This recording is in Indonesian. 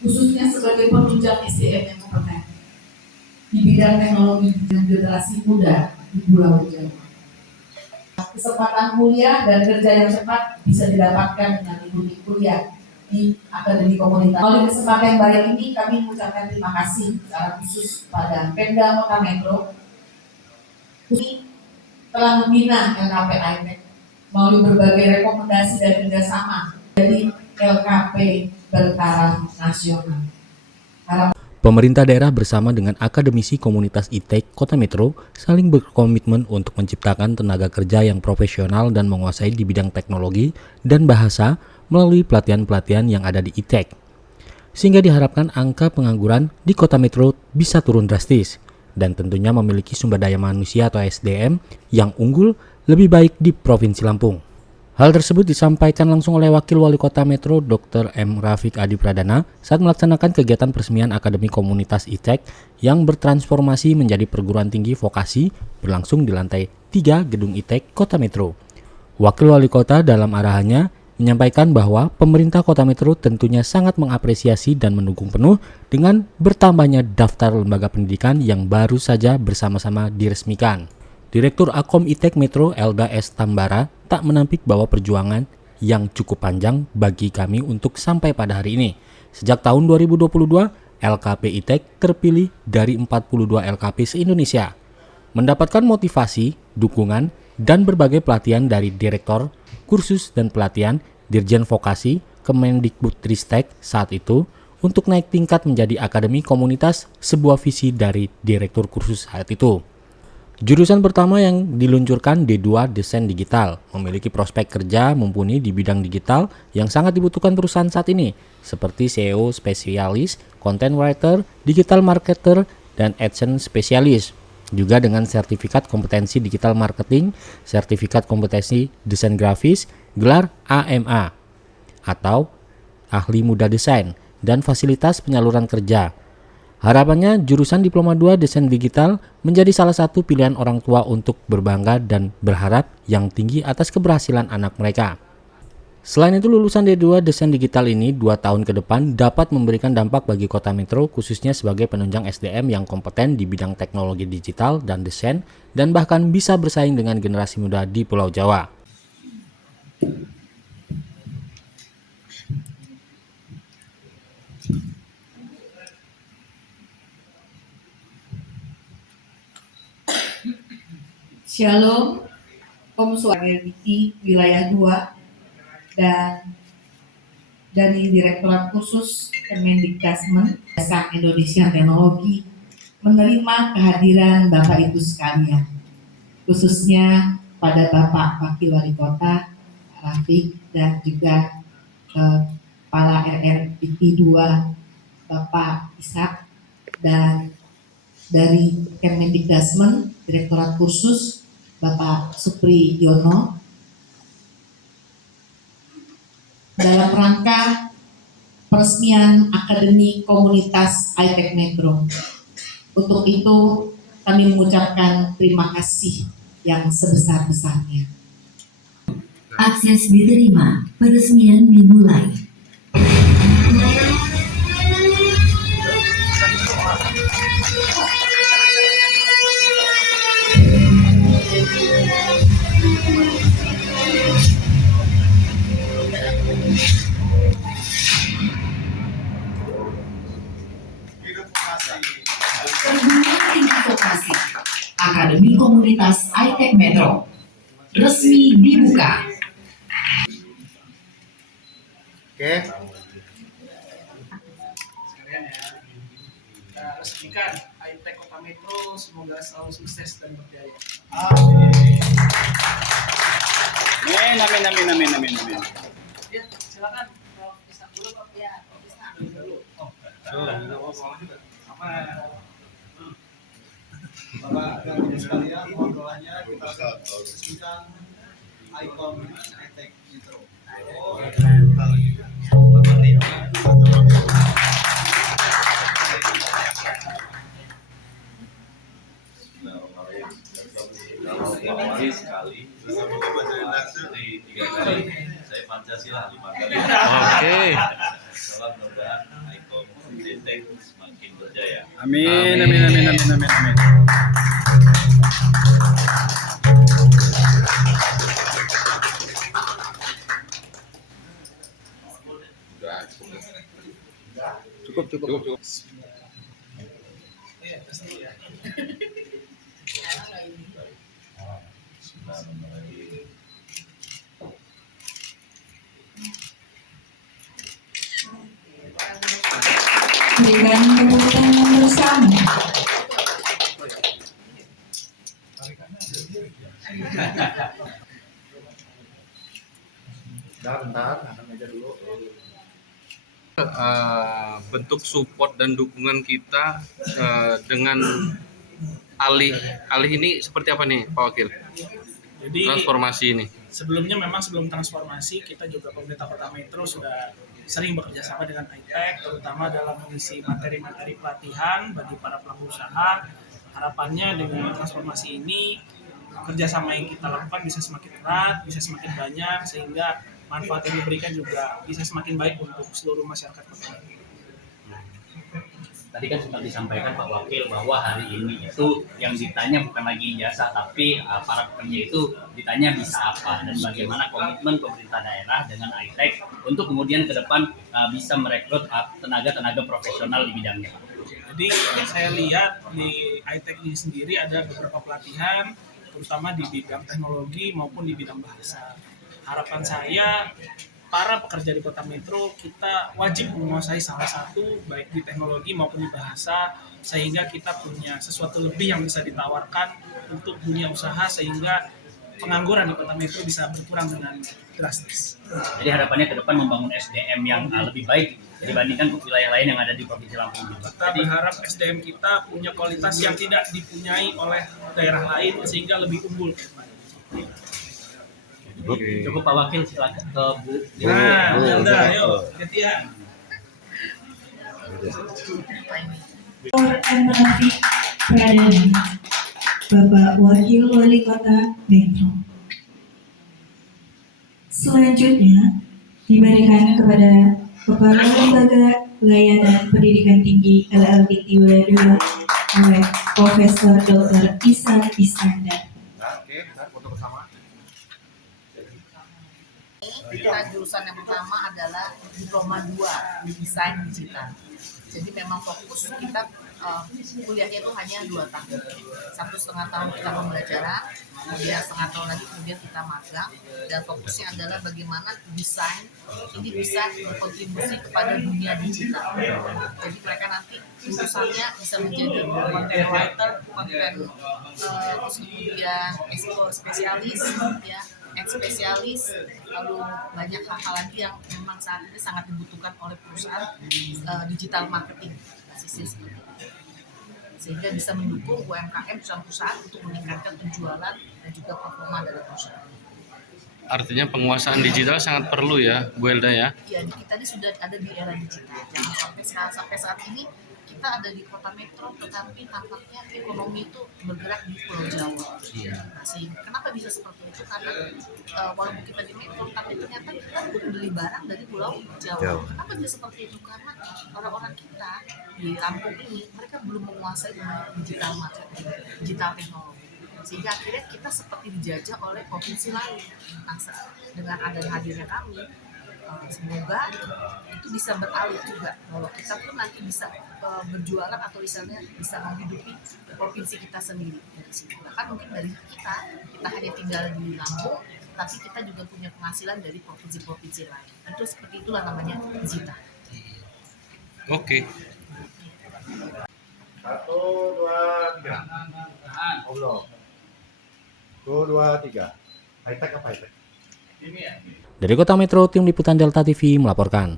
khususnya sebagai penunjang SDM yang kompeten di bidang teknologi dan generasi muda di Pulau Jawa. Kesempatan kuliah dan kerja yang cepat bisa didapatkan dengan mengikuti kuliah di Akademi Komunitas. Melalui kesempatan yang baik ini, kami mengucapkan terima kasih secara khusus pada Pemda Kota Metro. Kami telah membina LKP ITEK melalui berbagai rekomendasi dan kerjasama dari LKP bertaraf nasional. Pemerintah daerah bersama dengan akademisi komunitas ITEK Kota Metro saling berkomitmen untuk menciptakan tenaga kerja yang profesional dan menguasai di bidang teknologi dan bahasa melalui pelatihan-pelatihan yang ada di ITEK. Sehingga diharapkan angka pengangguran di Kota Metro bisa turun drastis dan tentunya memiliki sumber daya manusia atau SDM yang unggul lebih baik di Provinsi Lampung. Hal tersebut disampaikan langsung oleh Wakil Wali Kota Metro Dr. M. Rafiq Adi Pradana saat melaksanakan kegiatan peresmian Akademi Komunitas ITEK yang bertransformasi menjadi perguruan tinggi vokasi berlangsung di lantai 3 Gedung ITEK Kota Metro. Wakil Wali Kota dalam arahannya menyampaikan bahwa pemerintah Kota Metro tentunya sangat mengapresiasi dan mendukung penuh dengan bertambahnya daftar lembaga pendidikan yang baru saja bersama-sama diresmikan. Direktur Akom ITEK Metro Elda S. Tambara tak menampik bahwa perjuangan yang cukup panjang bagi kami untuk sampai pada hari ini. Sejak tahun 2022, LKP ITEK terpilih dari 42 LKP se-Indonesia. Mendapatkan motivasi, dukungan, dan berbagai pelatihan dari Direktor, Kursus dan Pelatihan, Dirjen Vokasi, Kemendikbudristek saat itu untuk naik tingkat menjadi Akademi Komunitas, sebuah visi dari Direktur Kursus saat itu. Jurusan pertama yang diluncurkan D2 Desain Digital memiliki prospek kerja mumpuni di bidang digital yang sangat dibutuhkan perusahaan saat ini seperti SEO spesialis, content writer, digital marketer, dan AdSense spesialis. Juga dengan sertifikat kompetensi digital marketing, sertifikat kompetensi desain grafis, gelar AMA atau ahli muda desain, dan fasilitas penyaluran kerja. Harapannya jurusan Diploma 2 Desain Digital menjadi salah satu pilihan orang tua untuk berbangga dan berharap yang tinggi atas keberhasilan anak mereka. Selain itu, lulusan D2 Desain Digital ini 2 tahun ke depan dapat memberikan dampak bagi Kota Metro khususnya sebagai penunjang SDM yang kompeten di bidang teknologi digital dan desain dan bahkan bisa bersaing dengan generasi muda di Pulau Jawa. Shalom, Komsuara RDT Wilayah 2 dan dari Direktorat Khusus Kemendikbudristek Indonesia Teknologi menerima kehadiran Bapak Ibu sekalian, khususnya pada Bapak Wakil Wali Kota Rafiq dan juga Kepala RRDT 2 Bapak Ishak dan dari Kemendikbudristek Direktorat Khusus Bapak Supri Yono dalam rangka peresmian Akademi Komunitas ITEK Metro. Untuk itu kami mengucapkan terima kasih yang sebesar-besarnya. Akses diterima, peresmian dimulai. Perguruan tinggi vokasi Akademi Komunitas ITEK Metro resmi dibuka. Oke. Sekalian ya, kita resmikan ITEK Kota Metro, semoga selalu sukses dan berjaya. Amin. Ya, silakan. Prof. Ishak dulu, Pak. Ya, Prof. Ishak dulu. Bapak dan Ibu sekalian, mohon doanya kita resmikan ikon ITEK Metro. Sekali, jadi 3 kali. Saya Pancasila 5 kali. Oke. mudah-mudahan ICOM Itek semakin berjaya. Amin, amin, amin, amin, amin, amin. Cukup, cukup, cukup. Iya, tes dulu ya. Berikan tepuk tangan bersama. Bentuk support dan dukungan kita dengan alih ini seperti apa nih Pak Wakil? Jadi Transformasi ini. sebelumnya memang sebelum transformasi kita juga pemerintah Kota Metro sudah sering bekerja sama dengan ITEK, terutama dalam mengisi materi-materi pelatihan bagi para pelaku usaha. Harapannya dengan transformasi ini kerjasama yang kita lakukan bisa semakin erat, bisa semakin banyak, sehingga manfaat yang diberikan juga bisa semakin baik untuk seluruh masyarakat Kota Metro. Tadi kan sempat disampaikan Pak Wakil bahwa hari ini itu yang ditanya bukan lagi jasa, tapi para pekerja itu ditanya bisa apa dan bagaimana komitmen pemerintah daerah dengan ITEK untuk kemudian ke depan bisa merekrut tenaga-tenaga profesional di bidangnya. Jadi saya lihat di ITEK ini sendiri ada beberapa pelatihan, terutama di bidang teknologi maupun di bidang bahasa. Harapan saya para pekerja di Kota Metro kita wajib menguasai salah satu baik di teknologi maupun di bahasa, sehingga kita punya sesuatu lebih yang bisa ditawarkan untuk dunia usaha sehingga pengangguran di Kota Metro bisa berkurang dengan drastis. Jadi harapannya ke depan membangun SDM yang lebih baik dibandingkan wilayah lain yang ada di Provinsi Lampung juga. Kita berharap SDM kita punya kualitas yang tidak dipunyai oleh daerah lain sehingga lebih unggul. Cukup Pak Wakil, silakan ke Bu. Nah, udah, yuk, gantian. Emerati Pradana, Bapak Wakil Wali Kota Metro. Selanjutnya diberikan kepada Kepala Lembaga Layanan Pendidikan Tinggi LLKT W2 oleh Profesor Dr. Isa Iskandar. Kita jurusan yang pertama adalah Diploma 2 di Desain Digital. Jadi memang fokus kita kuliahnya itu hanya 2 tahun. 1,5 tahun kita pembelajaran, kemudian setengah tahun lagi kemudian kita magang. Dan fokusnya adalah bagaimana desain ini bisa berkontribusi kepada dunia digital. Jadi mereka nanti lulusannya bisa menjadi content writer, content terus kemudian spesialis, ya, spesialis, lalu banyak hal-hal lagi yang memang saat ini sangat dibutuhkan oleh perusahaan digital marketing basisnya seperti itu. Sehingga bisa mendukung UMKM perusahaan-perusahaan untuk meningkatkan penjualan dan juga performa dari perusahaan. Artinya penguasaan digital sangat perlu ya, Bu Elda ya? Iya, kita ini sudah ada di era digital. Jangan sampai saat ini kita ada di Kota Metro, tetapi tampaknya ekonomi itu bergerak di Pulau Jawa. Nah, sehingga kenapa bisa seperti itu? Karena walaupun kita di Metro, tapi ternyata kita beli barang dari Pulau Jawa. Kenapa bisa seperti itu? Karena orang-orang kita di Lampung ini mereka belum menguasai digital marketing, digital teknologi. Sehingga akhirnya kita seperti dijajah oleh provinsi lain. Nah, dengan adanya hadirnya kami, semoga itu bisa beralih juga bahwa kita pun nanti bisa berjualan atau misalnya bisa menghidupi provinsi kita sendiri dari situ. Bahkan mungkin dari kita hanya tinggal di Lampung, tapi kita juga punya penghasilan dari provinsi-provinsi lain. Itu seperti itulah namanya digital. Oke. 1, 2, 3. Ngobrol. 1, 2, 3. High-tech apa high-tech? Dari Kota Metro, tim liputan Delta TV melaporkan.